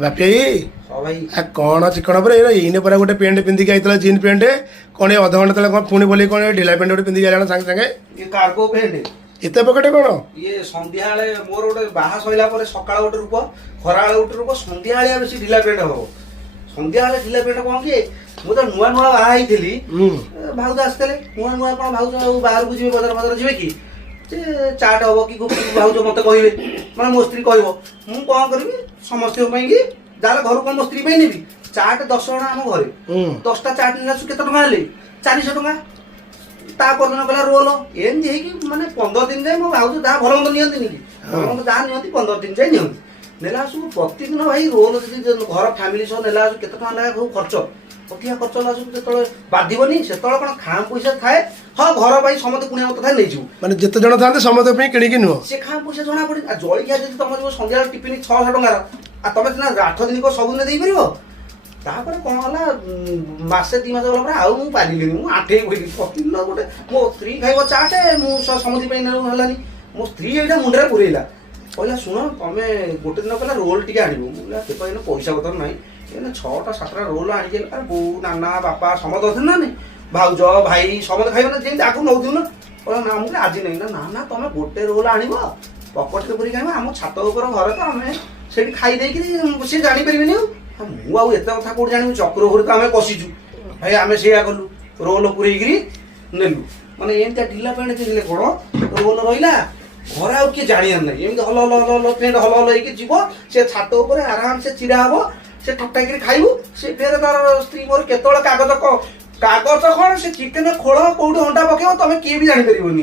बापी भाई कौन चिकन पर इन पर गोटे पेंट पिंधिक आई जीन पेंट कौन अधघंटा तले कौन पुणी बोली कौन ढिला पेंट गोटे पिंधिक आना सागे सागे ये कार्गो पेंट एत पकेट कौन ये संध्या मोर गोटे बाहा सैला सकाल गोटे रूप खरा गोटे रूप संध्या बेस ढिला पेंट हम संध्या ढिला पेंट कौन कि मुझे नुआ नुआ बाहर भाउज आसते नुआ नुआ कौन भाउज बाहर को जी बजार बजार जी कि चाट हम कि भाउज मत कहे मैं मो स्त्री कह मुझे कौन करी समस्त जहाँ घर कौन मो स्त्री नेबी चाट 10 जन आम घरे 10टा चाट ने के 400 टका तापरदिन कहला रोल एमती माने 15 दिन जाए मो भाउज जहाँ भल मंद नियंती भल मंद जहाँ नियंती 15 दिन जाए नियंती नेला सब प्रतिदिन भाई रोल घर फैमिली सह नेला के सब खर्च अधिका खर्च ला जो बाधवनी से कौन खाम पैसा थाए हाँ घर भाई समस्त कुणिया मत था नहीं माने जिते जन था समस्त किणिकी नुह से खाम पैसा जना पड़े जलिया जी तुम जो सन्ध्या टिफिन 600 टकर तुम सीना 8 दिन सब दिन देपर कौन है मसे 2 मास गला आउ मुझे पारे मुझे आठे प्रतिदिन गोटे मो स्त्री खाइब चाटे मुझे समझी है मो स्त्री यहाँ मुंडे पुरेला कहला शुण तुम गोटे दिन कहला रोल टी आण मुझे पैसा पतर ना 6टा 7टा रोल आगे बो नाना बापा समस्त अच्छे ना नहीं भाउज भाई समस्त खाइब ना जमी आगे नौ ना कहला ना मुझे आज नहीं ना ना तुम गोटे रोल आण पकेट पूरी खाइब आम छात घर तो आम से खाई सी जापर मुझे एत कथा कौट जानी चक्र घूर तो आम पशिचु भाई आम से कलु रोल पूरी नेलु मैंने एमती ढिला पेंट किनले कौन रोल रहा घर आउ किए जानार ना एमती हल हल हल हल पेंट हल हल जीव से छात आराम से चिड़ा हम से ठकटाक खाइबू से फेर तार स्त्री मोर केतल कागज कागज कौन से चिकेन खोल कौट अंडा पकेब तुम किए भी जापर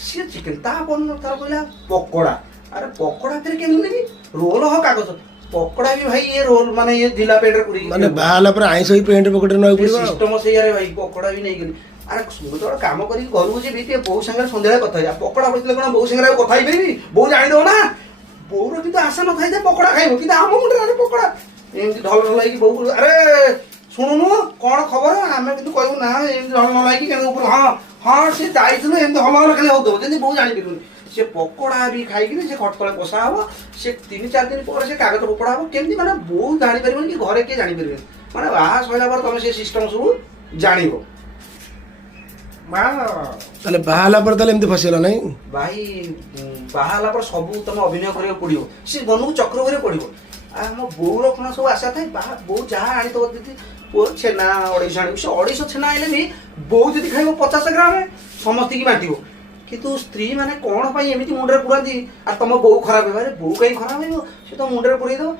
सी चिकेन तार कहला पकोड़ा अरे पकोड़ा फिर केमी रोल हो कागज पकोड़ा भी भाई ये रोल माने ये ढिला पेंट पूरी माने बाहाला पर आइस ही पेंट पकेट न पड़ो सिस्टम से यार भाई पकोड़ा भी नहीं गली अरे सुन तो काम करी घर को जी बो संगे सन्ध्या कथा पकोड़ा बसले कौन बो संगे कथा पारि बो जानीद ना बोर कि आशा न था पकोड़ा खाइब कि आम मुंडे पकोड़ा एमती ढल ढल है बो अरे शुणुनु कौन खबर आम कि कहू ना एमती ढल ढल है हाँ हाँ सी जाइलु एमती हल हल खाली हो जमी बो जापर से पकोड़ा भी खाई से खट तले पशा हम से 3-4 दिन पर से कागज पकोड़ा हम केमती माने बो जापर कि घरे किए जापर माने बाहा सरला पर तुम से सिस्टम सब जान बाहाला पर एमती फसीगला नहीं भाई बाहाला पर सब तुम अभिनय करा पड़ो सी मन को चक्र करा पड़ो आम बोर कौन सब आशा था बो जहाँ आनी तो दीदी वो छेना 250 आने से 250 छेना आने भी बो जी खाइब 50 ग्राम समस्त की बांट किंतु स्त्री माने कौन एमती मुंडे पुराती तुम बो खराब है बो कहीं खराब हो तो मुंडे पुरई दो